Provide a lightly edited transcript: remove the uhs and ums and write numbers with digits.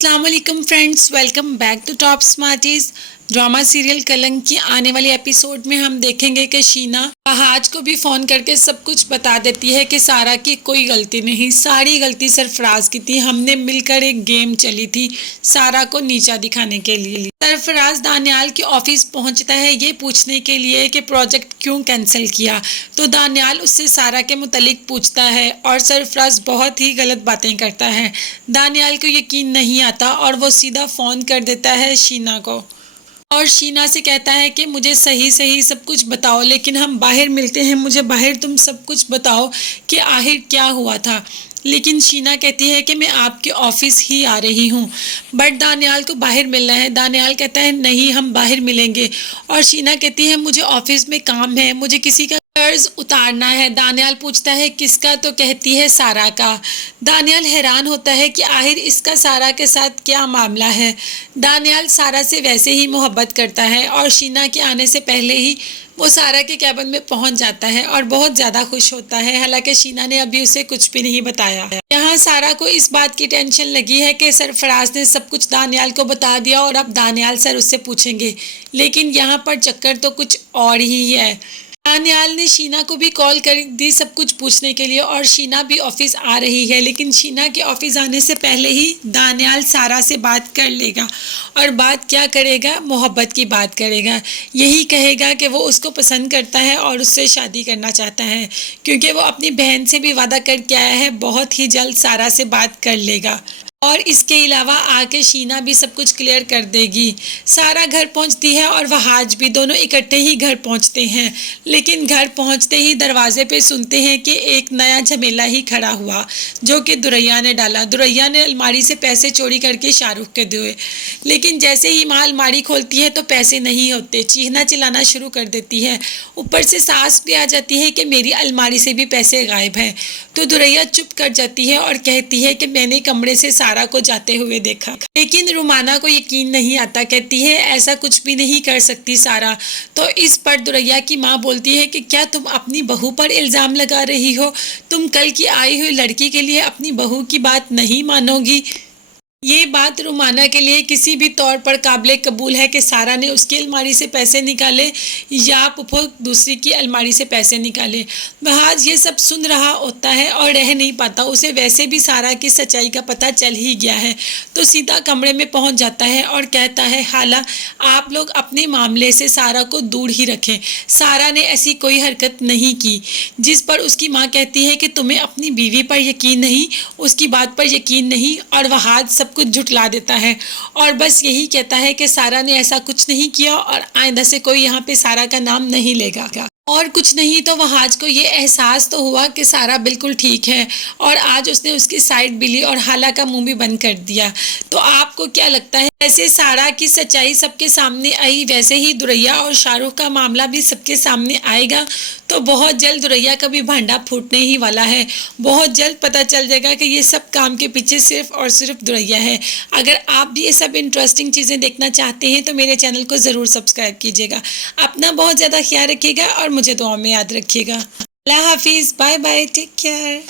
अस्सलाम वालेकुम friends, welcome back to Top Smarties. Drama serial Kalank की आने वाले एपिसोड में हम देखेंगे कि शीना फहाज को भी फ़ोन करके सब कुछ बता देती है कि सारा की कोई गलती नहीं, सारी गलती सरफराज की थी। हमने मिलकर एक गेम चली थी सारा को नीचा दिखाने के लिए। सरफराज दानियाल के ऑफिस पहुंचता है ये पूछने के लिए कि प्रोजेक्ट क्यों कैंसिल किया, तो दानियाल उससे सारा के मुतलिक पूछता है और सरफराज बहुत ही गलत बातें करता है। दानियाल को यकीन नहीं आता और वो सीधा फ़ोन कर देता है शीना को और शीना से कहता है कि मुझे सही सही सब कुछ बताओ, लेकिन हम बाहर मिलते हैं, मुझे बाहर तुम सब कुछ बताओ कि आखिर क्या हुआ था। लेकिन शीना कहती है कि मैं आपके ऑफिस ही आ रही हूँ, बट दानियाल को बाहर मिलना है। दानियाल कहता है नहीं, हम बाहर मिलेंगे। और शीना कहती है मुझे ऑफिस में काम है, मुझे किसी का कर्ज उतारना है। दानियाल पूछता है किसका, तो कहती है सारा का। दानियाल हैरान होता है कि आखिर इसका सारा के साथ क्या मामला है। दानियाल सारा से वैसे ही मोहब्बत करता है और शीना के आने से पहले ही वो सारा के कैबिन में पहुंच जाता है और बहुत ज़्यादा खुश होता है, हालांकि शीना ने अभी उसे कुछ भी नहीं बताया। यहाँ सारा को इस बात की टेंशन लगी है कि सरफराज ने सब कुछ दानियाल को बता दिया और अब दानियाल सर उससे पूछेंगे, लेकिन यहाँ पर चक्कर तो कुछ और ही है। दानियाल ने शीना को भी कॉल कर दी सब कुछ पूछने के लिए और शीना भी ऑफिस आ रही है, लेकिन शीना के ऑफिस आने से पहले ही दानियाल सारा से बात कर लेगा। और बात क्या करेगा? मोहब्बत की बात करेगा। यही कहेगा कि वो उसको पसंद करता है और उससे शादी करना चाहता है, क्योंकि वो अपनी बहन से भी वादा करके आया है बहुत ही जल्द सारा से बात कर लेगा। और इसके अलावा आके शीना भी सब कुछ क्लियर कर देगी। सारा घर पहुंचती है और वहाज भी, दोनों इकट्ठे ही घर पहुंचते हैं, लेकिन घर पहुंचते ही दरवाजे पे सुनते हैं कि एक नया झमेला ही खड़ा हुआ, जो कि दुरैया ने डाला। दुरैया ने अलमारी से पैसे चोरी करके शाहरुख के दिए, लेकिन जैसे ही माँ अलमारी खोलती है तो पैसे नहीं होते। चीखना चिल्लाना शुरू कर देती है, ऊपर से सास भी आ जाती है कि मेरी अलमारी से भी पैसे गायब हैं। तो दुरैया चुप कर जाती है और कहती है कि मैंने कमरे से सारा को जाते हुए देखा, लेकिन रुमाना को यकीन नहीं आता। कहती है ऐसा कुछ भी नहीं कर सकती सारा। तो इस पर दुरैया की माँ बोलती है कि क्या तुम अपनी बहू पर इल्ज़ाम लगा रही हो? तुम कल की आई हुई लड़की के लिए अपनी बहू की बात नहीं मानोगी? ये बात रुमाना के लिए किसी भी तौर पर काबिल कबूल है कि सारा ने उसकी अलमारी से पैसे निकाले या पुप्पो दूसरी की अलमारी से पैसे निकाले। बहाज ये सब सुन रहा होता है और रह नहीं पाता, उसे वैसे भी सारा की सच्चाई का पता चल ही गया है, तो सीधा कमरे में पहुंच जाता है और कहता है हाला, आप लोग अपने मामले से सारा को दूर ही रखें, सारा ने ऐसी कोई हरकत नहीं की। जिस पर उसकी माँ कहती है कि तुम्हें अपनी बीवी पर यकीन नहीं, उसकी बात पर यकीन नहीं, और वहाज सब कुछ झुटला देता है और बस यही कहता है कि सारा ने ऐसा कुछ नहीं किया और आइंदा से कोई यहाँ पे सारा का नाम नहीं लेगा। और कुछ नहीं तो वहाज को ये एहसास तो हुआ कि सारा बिल्कुल ठीक है और आज उसने उसकी साइड भी ली और हाला का मुंह भी बंद कर दिया। तो आपको क्या लगता है, जैसे सारा की सच्चाई सबके सामने आई वैसे ही दुरैया और शाहरुख का मामला भी सबके सामने आएगा? तो बहुत जल्द दुरैया का भी भांडा फूटने ही वाला है। बहुत जल्द पता चल जाएगा कि ये सब काम के पीछे सिर्फ और सिर्फ दुरैया है। अगर आप भी ये सब इंटरेस्टिंग चीज़ें देखना चाहते हैं तो मेरे चैनल को ज़रूर सब्सक्राइब कीजिएगा। अपना बहुत ज़्यादा ख्याल रखिएगा और मुझे दुआ में याद रखिएगा। अल्लाह हाफिज़, बाय बाय, टेक केयर।